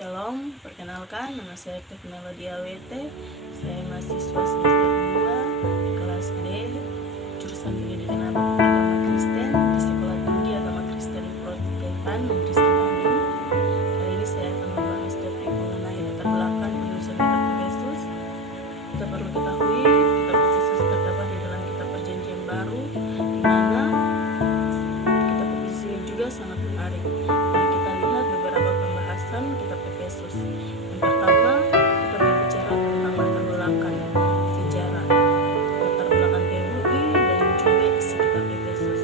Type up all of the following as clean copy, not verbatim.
Shalom, perkenalkan nama saya Teknologi AWT. Saya mahasiswa semester 2 kelas D, jurusan pendidikan agama Kristen di Sekolah Tinggi Agama Kristen Protestantan Negeri Semanggi. Kali ini saya akan membahas topik mengenai latar belakang penulisan kitab Efesus. Kita perlu ketahui kitab Efesus terdapat di dalam kitab Perjanjian Baru, di mana kitab Efesus ini juga sangat menarik. Mari kita lihat beberapa pembahasan kitab Efesus. Yang pertama, kita berbicara tentang latar belakang sejarah, latar belakang teologi, dan juga isi kitab Efesus.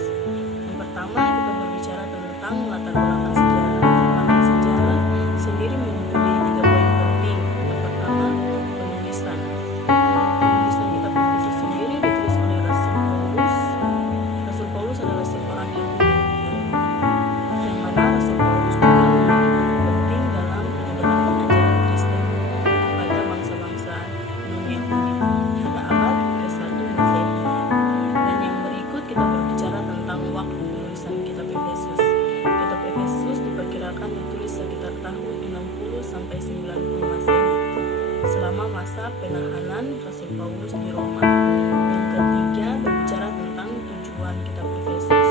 Yang pertama, kita berbicara tentang latar belakang sejarah. Latar belakang sejarah sendiri mempunyai 3 poin penting. Yang pertama, penulisan. Penulisan kitab Efesus sendiri ditulis oleh Rasul Paulus. Rasul Paulus adalah seorang Yahudi yang mana Rasul Paulus juga memiliki peran penting dalam menyebarkan ajaran Kristen kepada bangsa-bangsa non-Yahudi pada abad ke-1 Masehi. Dan yang berikut kita berbicara tentang waktu penulisan kitab Efesus. Kitab Efesus diperkirakan ditulis sekitar tahun 60 sampai 90 Masehi, selama masa penahanan Rasul Paulus di Roma. Yang ketiga, berbicara tentang tujuan kitab Efesus.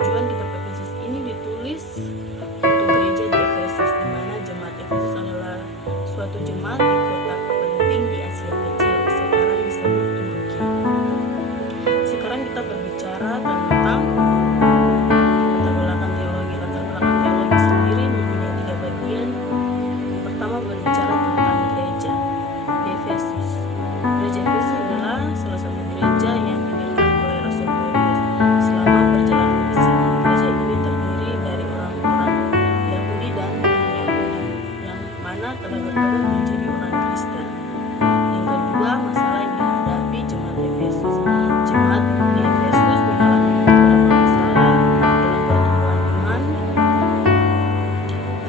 Tujuan kitab Efesus ini ditulis untuk gereja di Efesus, di mana jemaat Efesus adalah suatu jemaat di kota penting di Asia Kecil, sekarang disebut Turki. Sekarang kita berbicara tentang latar belakang teologi. Latar belakang teologi sendiri mempunyai 3 bagian. Yang pertama, berbicara tentang gereja di Efesus. Gereja Efesus adalah salah satu gereja yang didirikan oleh Rasul Paulus selama perjalanan misi. Gereja ini terdiri dari orang-orang Yahudi dan non-Yahudi yang mana telah bertobat menjadi orang Kristen. Yang kedua, masalah yang dihadapi jemaat Efesus. Jemaat di Efesus mengalami beberapa masalah dalam pertumbuhan iman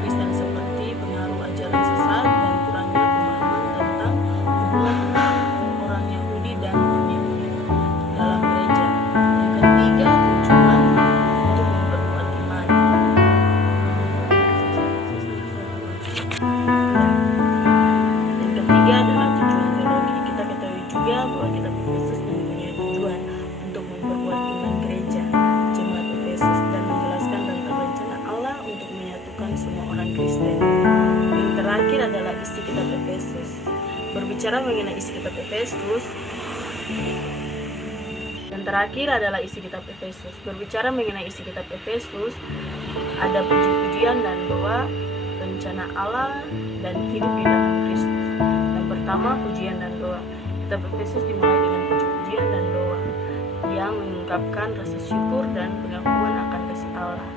Kristen, seperti pengaruh ajaran sesat dan kurangnya pemahaman tentang hubungan antara orang Yahudi dan non-Yahudi dalam gereja. Yang ketiga, tujuan untuk memperkuat iman. Yang ketiga adalah tujuan teologi. Kita ketahui juga bahwa kitab Efesus mempunyai tujuan untuk memperkuat iman gereja jemaat Efesus dan menjelaskan tentang rencana Allah untuk menyatukan semua orang Kristen. Yang terakhir adalah isi kitab Efesus. Berbicara mengenai isi kitab Efesus, yang terakhir adalah isi kitab Efesus. Berbicara mengenai isi kitab Efesus, ada puji-pujian dan doa, rencana Allah, dan hidup di dalam Kristus. Yang pertama, pujian dan doa. Kitab Efesus dimulai dengan puji-pujian dan doa yang mengungkapkan rasa syukur dan pengakuan akan kasih Allah.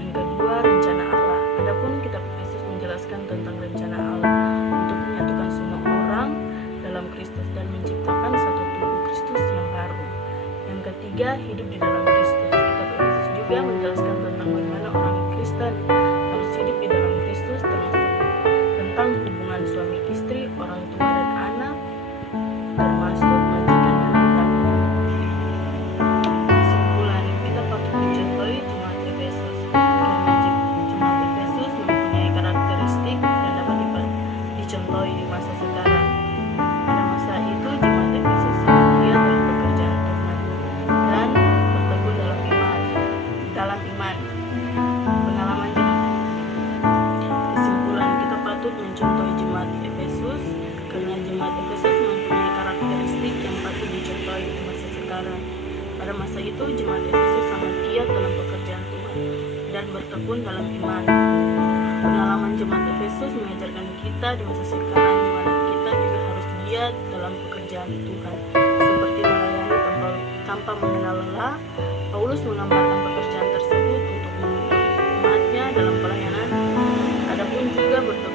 Yang kedua, rencana Allah. Adapun kitab Efesus menjelaskan tentang rencana Allah untuk menyatukan semua orang dalam Kristus dan menciptakan satu tubuh Kristus yang baru. Yang ketiga, hidup di dalam Kristus. Kitab Efesus juga menjelaskan tentang bagaimana orang Kristen harus hidup di dalam Kristus, termasuk tentang hubungan suami istri, orang tua dan anak, termasuk majikan dan budak. Kesimpulan, kita patut mencontohi jemaat Efesus karena jemaat Efesus mempunyai karakteristik yang dapat dicontohi di masa sekarang. Pada masa itu, jemaat Efesus sangat giat dalam pekerjaan Tuhan dan bertekun dalam iman. Pengalaman kesimpulan, kita patut mencontohi jemaat Efesus karena jemaat Efesus mempunyai karakteristik yang patut dicontohi di masa sekarang. Pada masa itu, jemaat Efesus sangat giat dalam pekerjaan Tuhan dan bertekun dalam iman. Pengalaman jemaat Efesus mengajarkan kita di masa sekarang di mana kita juga harus giat dalam pekerjaan Tuhan, seperti melayani tanpa mengenal lelah. Paulus menggambarkan pekerjaan tersebut untuk menuntut umatnya dalam pelayanan. Adapun juga bertekun